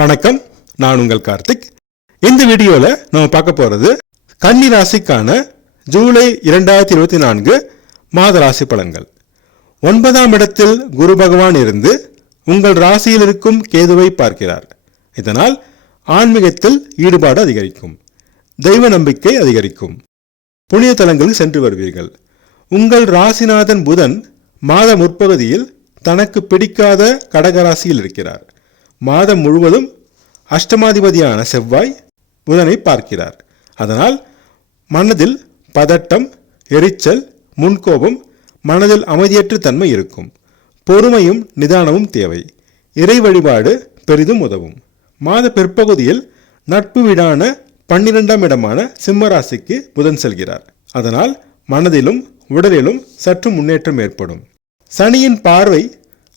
வணக்கம், நான் உங்கள் கார்த்திக். இந்த வீடியோவில் நம்ம பார்க்க போகிறது கன்னி ராசிக்கான ஜூலை 2024 மாத ராசி பலன்கள். 9ஆம் இடத்தில் குரு பகவான் இருந்து உங்கள் ராசியில் இருக்கும் கேதுவை பார்க்கிறார். இதனால் ஆன்மீகத்தில் ஈடுபாடு அதிகரிக்கும், தெய்வ நம்பிக்கை அதிகரிக்கும், புனித தலங்களுக்கு சென்று வருவீர்கள். உங்கள் ராசிநாதன் புதன் மாத முற்பகுதியில் தனக்கு பிடிக்காத கடகராசியில் இருக்கிறார். மாதம் முழுவதும் அஷ்டமாதிபதியான செவ்வாய் புதனை பார்க்கிறார். அதனால் மனதில் பதட்டம், எரிச்சல், முன்கோபம், மனதில் அமைதியற்ற தன்மை இருக்கும். பொறுமையும் நிதானமும் தேவை. இறை வழிபாடு பெரிதும் உதவும். மாத பிற்பகுதியில் நட்பு வீடான 12ஆம் இடமான சிம்மராசிக்கு புதன் செல்கிறார். அதனால் மனதிலும் உடலிலும் சற்று முன்னேற்றம் ஏற்படும். சனியின் பார்வை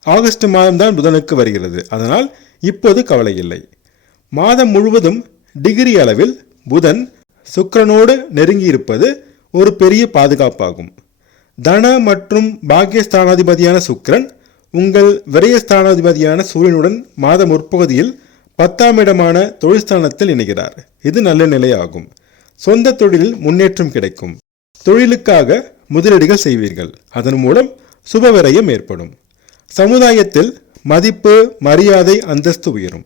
ஆகஸ்ட் மாதம்தான் புதனுக்கு வருகிறது. அதனால் இப்போது கவலை இல்லை. மாதம் முழுவதும் டிகிரி அளவில் புதன் சுக்கிரனோடு நெருங்கி இருப்பது ஒரு பெரிய பாதுகாப்பாகும். தன மற்றும் பாக்கியஸ்தானாதிபதியான சுக்கிரன் உங்கள் விரயஸ்தானாதிபதியான சூரியனுடன் மாத முற்பகுதியில் 10ஆம் இடமான தொழில்ஸ்தானத்தில் இணைகிறார். இது நல்ல நிலையாகும். சொந்த தொழிலில் முன்னேற்றம் கிடைக்கும். தொழிலுக்காக முதலீடுகள் செய்வீர்கள். அதன் மூலம் சுப விரயம் ஏற்படும். சமுதாயத்தில் மதிப்பு, மரியாதை, அந்தஸ்து உயரும்.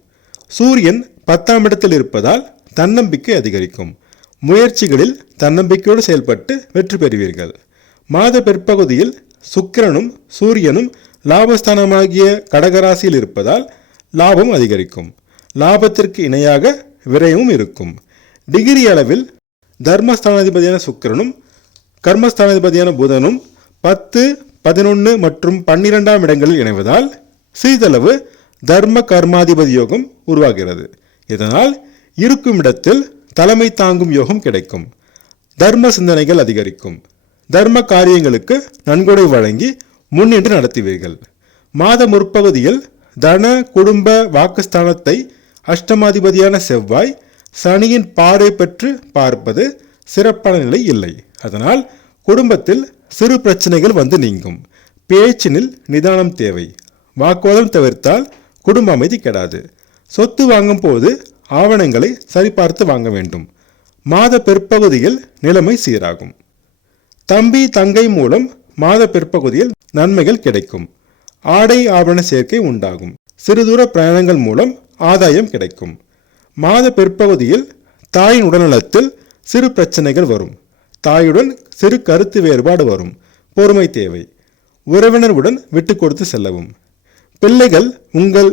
சூரியன் 10ஆம் இடத்தில் இருப்பதால் தன்னம்பிக்கை அதிகரிக்கும். முயற்சிகளில் தன்னம்பிக்கையோடு செயல்பட்டு வெற்றி பெறுவீர்கள். மாத பிற்பகுதியில் சுக்கிரனும் சூரியனும் லாபஸ்தானமாகிய கடகராசியில் இருப்பதால் லாபம் அதிகரிக்கும். லாபத்திற்கு இணையாக விரயமும் இருக்கும். டிகிரி அளவில் தர்மஸ்தானாதிபதியான சுக்கிரனும் கர்மஸ்தானாதிபதியான புதனும் 10, 11 மற்றும் 12ஆம் இடங்களில் இணைவதால் சிறிதளவு தர்ம கர்மாதிபதி யோகம் உருவாகிறது. இதனால் இருக்கும் இடத்தில் தலைமை தாங்கும் யோகம் கிடைக்கும். தர்ம சிந்தனைகள் அதிகரிக்கும். தர்ம காரியங்களுக்கு நன்கொடை வழங்கி முன்னின்று நடத்துவீர்கள். மாத முற்பகுதியில் தன, குடும்ப, வாக்குஸ்தானத்தை அஷ்டமாதிபதியான செவ்வாய் சனியின் பார்வை பெற்று பார்ப்பது சிறப்பான நிலை இல்லை. அதனால் குடும்பத்தில் சிறு பிரச்சனைகள் வந்து நீங்கும். பேச்சினில் நிதானம் தேவை. வாக்குவாதம் தவிர்த்தால் குடும்ப அமைதி கெடாது. சொத்து வாங்கும் போது ஆவணங்களை சரிபார்த்து வாங்க வேண்டும். மாத பிற்பகுதியில் நிலைமை சீராகும். தம்பி, தங்கை மூலம் மாத பிற்பகுதியில் நன்மைகள் கிடைக்கும். ஆடை ஆபரண சேர்க்கை உண்டாகும். சிறுதூர பிரயாணங்கள் மூலம் ஆதாயம் கிடைக்கும். மாத பிற்பகுதியில் தாயின் உடல்நலத்தில் சிறு பிரச்சனைகள் வரும். தாயுடன் சிறு கருத்து வேறுபாடு வரும். பொறுமை தேவை. உறவினருடன் விட்டு கொடுத்து செல்லவும். உங்கள்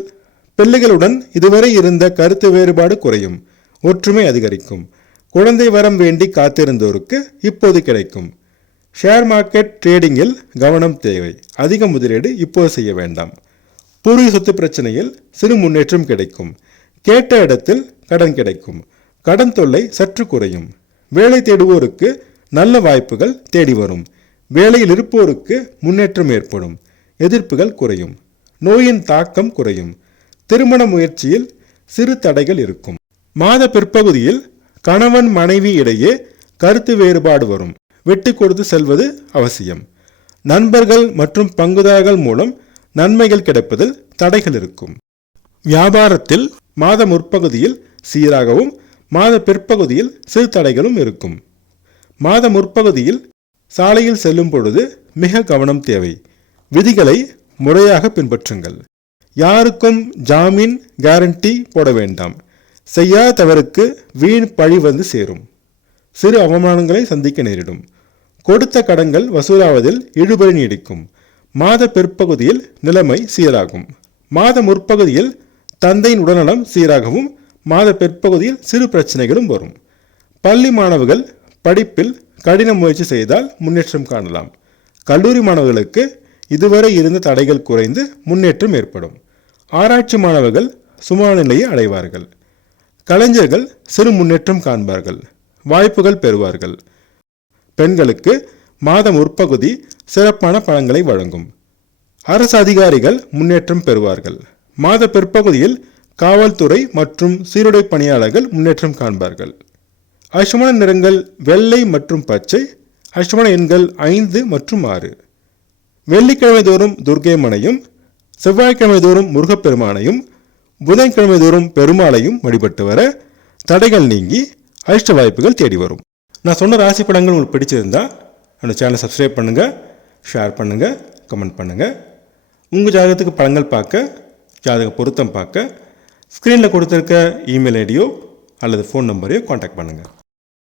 பிள்ளைகளுடன் இதுவரை இருந்த கருத்து வேறுபாடு குறையும். ஒற்றுமை அதிகரிக்கும். குழந்தை வரம் வேண்டி காத்திருந்தோருக்கு இப்போது கிடைக்கும். ஷேர் மார்க்கெட் ட்ரேடிங்கில் கவனம் தேவை. அதிக முதலீடு இப்போது செய்ய வேண்டாம். பூர்வீக சொத்து பிரச்சனையில் சிறு முன்னேற்றம் கிடைக்கும். கேட்ட இடத்தில் கடன் கிடைக்கும். கடன் தொல்லை சற்று குறையும். வேலை தேடுவோருக்கு நல்ல வாய்ப்புகள் தேடி வரும். வேலையில் இருப்போருக்கு முன்னேற்றம் ஏற்படும். எதிர்ப்புகள் குறையும். நோயின் தாக்கம் குறையும். திருமண முயற்சியில் சிறு தடைகள் இருக்கும். மாத பிற்பகுதியில் கணவன் மனைவி இடையே கருத்து வேறுபாடு வரும். விட்டு கொடுத்து செல்வது அவசியம். நண்பர்கள் மற்றும் பங்குதாரர்கள் மூலம் நன்மைகள் கிடைப்பதில் தடைகள் இருக்கும். வியாபாரத்தில் மாத முற்பகுதியில் சீராகவும் மாத பிற்பகுதியில் சிறு தடைகளும் இருக்கும். மாத முற்பகுதியில் சாலையில் செல்லும் பொழுது மிக கவனம் தேவை. விதிகளை முறையாக பின்பற்றுங்கள். யாருக்கும் ஜாமீன், கேரண்டி போட வேண்டாம். செய்யாத தவறுக்கு வீண் பழி வந்து சேரும். சிறு அவமானங்களை சந்திக்க நேரிடும். கொடுத்த கடன்கள் வசூலாவதில் இழுபறி நீடிக்கும். மாத பிற்பகுதியில் நிலைமை சீராகும். மாத முற்பகுதியில் தந்தையின் உடல்நலம் சீராகவும் மாத பிற்பகுதியில் சிறு பிரச்சனைகளும் வரும். பள்ளி மாணவர்கள் படிப்பில் கடின முயற்சி செய்தால் முன்னேற்றம் காணலாம். கல்லூரி மாணவர்களுக்கு இதுவரை இருந்த தடைகள் குறைந்து முன்னேற்றம் ஏற்படும். ஆராய்ச்சி மாணவர்கள் சுமார் நிலையை அடைவார்கள். கலைஞர்கள் சிறு முன்னேற்றம் காண்பார்கள். வாய்ப்புகள் பெறுவார்கள். பெண்களுக்கு மாத முற்பகுதி சிறப்பான பலன்களை வழங்கும். அரசு அதிகாரிகள் முன்னேற்றம் பெறுவார்கள். மாத பிற்பகுதியில் காவல்துறை மற்றும் சீருடை பணியாளர்கள் முன்னேற்றம் காண்பார்கள். அஷ்டமான நிறங்கள் வெள்ளை மற்றும் பச்சை. அஷ்டமான எண்கள் 5 மற்றும் 6. வெள்ளிக்கிழமை தோறும் துர்க்கை மனையும் செவ்வாய்க்கிழமை தோறும் முருகப்பெருமானையும் புதன்கிழமை தோறும் பெருமாளையும் வழிபட்டு வர தடைகள் நீங்கி அதிர்ஷ்ட வாய்ப்புகள் தேடி வரும். நான் சொன்ன ராசி பலன்கள் உங்களுக்கு பிடிச்சிருந்தா என்னோட சேனலை சப்ஸ்கிரைப் பண்ணுங்கள், ஷேர் பண்ணுங்கள், கமெண்ட் பண்ணுங்கள். உங்கள் ஜாதகத்துக்கு பலன்கள் பார்க்க, ஜாதக பொருத்தம் பார்க்க ஸ்க்ரீனில் கொடுத்துருக்க இமெயில் ஐடியோ அல்லது ஃபோன் நம்பரையோ காண்டாக்ட் பண்ணுங்கள்.